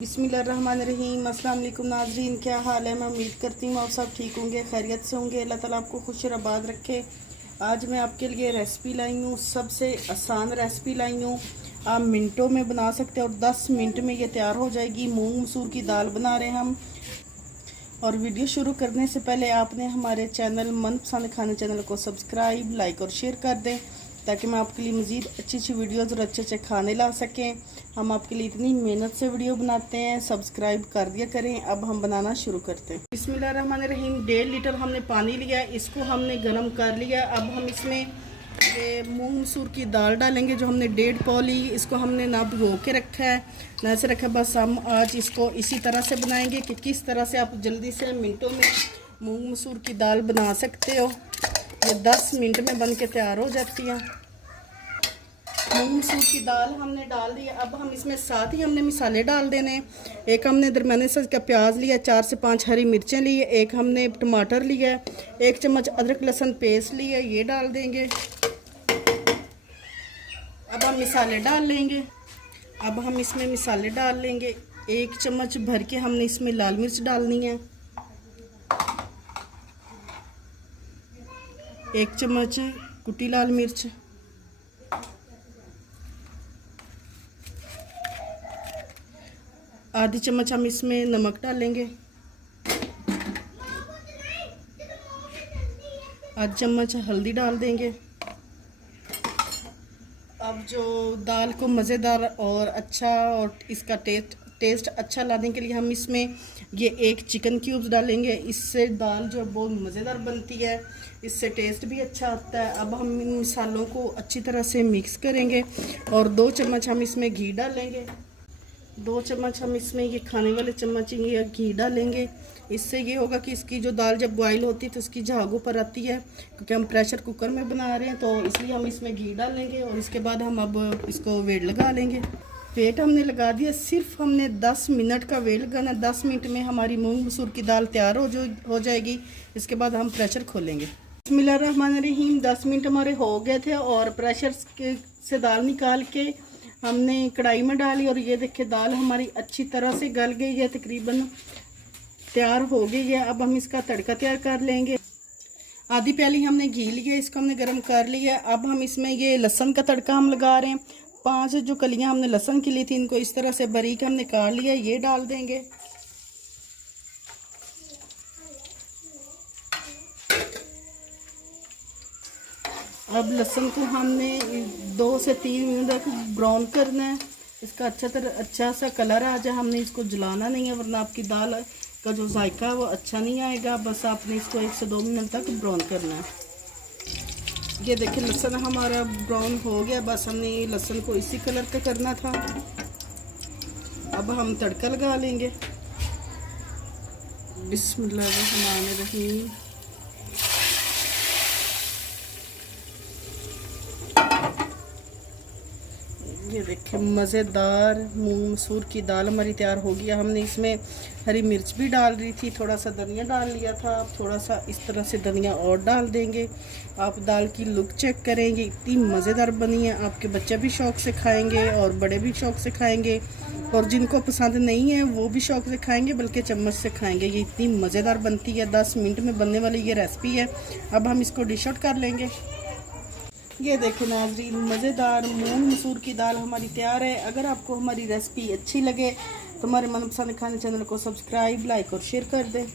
बिस्मिल्लाहिर्रहमानिर्रहीम। अस्सलाम वालेकुम नाज़रीन, क्या हाल है। मैं उम्मीद करती हूँ आप सब ठीक होंगे, खैरियत से होंगे। अल्लाह ताला आपको खुश और आबाद रखे। आज मैं आपके लिए रेसिपी लाई हूँ, सबसे आसान रेसिपी लाई हूँ। आप मिनटों में बना सकते हैं और 10 मिनट में ये तैयार हो जाएगी। मूंग मसूर की दाल बना रहे हैं हम। और वीडियो शुरू करने से पहले आपने हमारे चैनल मनपसंद खाने चैनल को सब्सक्राइब, लाइक और शेयर कर दें ताकि मैं आपके लिए मज़ीद अच्छी अच्छी वीडियोज़ और अच्छे अच्छे खाने ला सकें। हम आपके लिए इतनी मेहनत से वीडियो बनाते हैं, सब्सक्राइब कर दिया करें। अब हम बनाना शुरू करते हैं। बिस्मिल्लाहिर्रहमानिर्रहीम। 1.5 लीटर हमने पानी लिया, इसको हमने गर्म कर लिया। अब हम इसमें ये मूंग मसूर की दाल डालेंगे जो हमने 1.5 पौ ली। इसको हमने ना भिगो के रखा है ना ऐसे रखा, बस हम आज इसको इसी तरह से बनाएंगे कि किस तरह से आप जल्दी से मिनटों में मूंग मसूर की दाल बना सकते हो। ये 10 मिनट में बन के तैयार हो जाती है। मूंग मसूर की दाल हमने डाल दी। अब हम इसमें साथ ही हमने मसाले डाल देने। एक हमने दरमियाने साइज का प्याज लिया, 4 से 5 हरी मिर्चें ली, एक हमने टमाटर लिया, 1 चम्मच अदरक लहसुन पेस्ट लिया, ये डाल देंगे। अब हम मसाले डाल लेंगे। अब हम इसमें मसाले डाल लेंगे। 1 चम्मच भर के हमने इसमें लाल मिर्च डालनी है, 1 चम्मच कुटी लाल मिर्च, आधी चम्मच हम इसमें नमक डालेंगे, आधी चम्मच हल्दी डाल देंगे। अब जो दाल को मज़ेदार और अच्छा और इसका टेस्ट अच्छा लाने के लिए हम इसमें ये 1 चिकन क्यूब्स डालेंगे। इससे दाल जो बहुत मज़ेदार बनती है, इससे टेस्ट भी अच्छा आता है। अब हम इन मसालों को अच्छी तरह से मिक्स करेंगे और 2 चम्मच हम इसमें घी डालेंगे। 2 चम्मच हम इसमें ये खाने वाले चम्मच ये घी डालेंगे। इससे ये होगा कि इसकी जो दाल जब बॉईल होती है तो इसकी झाग ऊपर आती है, क्योंकि हम प्रेशर कुकर में बना रहे हैं, तो इसलिए हम इसमें घी डालेंगे। और इसके बाद हम अब इसको वेट लगा लेंगे। वेट हमने लगा दिया, सिर्फ हमने 10 मिनट का वेट लगाना। 10 मिनट में हमारी मूंग मसूर की दाल तैयार हो जाएगी। इसके बाद हम प्रेशर खोलेंगे। बिस्मिल्लाहिर्रहमानिर्रहीम। 10 मिनट हमारे हो गए थे और प्रेशर से दाल निकाल के हमने कढ़ाई में डाली और ये देखिए दाल हमारी अच्छी तरह से गल गई है, तकरीबन तैयार हो गई है। अब हम इसका तड़का तैयार कर लेंगे। आधी प्याली हमने घी लिया, इसको हमने गर्म कर लिया। अब हम इसमें ये लहसुन का तड़का हम लगा रहे हैं। 5 जो कलियां हमने लहसुन की ली थी, इनको इस तरह से बारीक हमने काट लिया, ये डाल देंगे। अब लहसुन को हमने 2 से 3 मिनट तक ब्राउन करना है। इसका अच्छा सा कलर आ जाए, हमने इसको जलाना नहीं है, वरना आपकी दाल का जो जायका है वो अच्छा नहीं आएगा। बस आपने इसको 1 से 2 मिनट तक ब्राउन करना है। ये देखिए लहसुन हमारा ब्राउन हो गया। बस हमने ये लहसुन को इसी कलर का करना था। अब हम तड़का लगा लेंगे। बिस्मिल्लाहिर्रहमानिर्रहीम। ये देखिए मज़ेदार मूंग मसूर की दाल हमारी तैयार हो गया। हमने इसमें हरी मिर्च भी डाल रही थी, थोड़ा सा धनिया डाल लिया था। थोड़ा सा इस तरह से धनिया और डाल देंगे। आप दाल की लुक चेक करेंगे, इतनी मज़ेदार बनी है। आपके बच्चे भी शौक़ से खाएंगे और बड़े भी शौक़ से खाएंगे, और जिनको पसंद नहीं है वो भी शौक़ से खाएंगे, बल्कि चम्मच से खाएंगे। ये इतनी मज़ेदार बनती है। 10 मिनट में बनने वाली ये रेसिपी है। अब हम इसको डिश आउट कर लेंगे। ये देखो नाज़रीन, मज़ेदार मूंग मसूर की दाल हमारी तैयार है। अगर आपको हमारी रेसिपी अच्छी लगे तो हमारे मनपसंद खाने चैनल को सब्सक्राइब, लाइक और शेयर कर दें।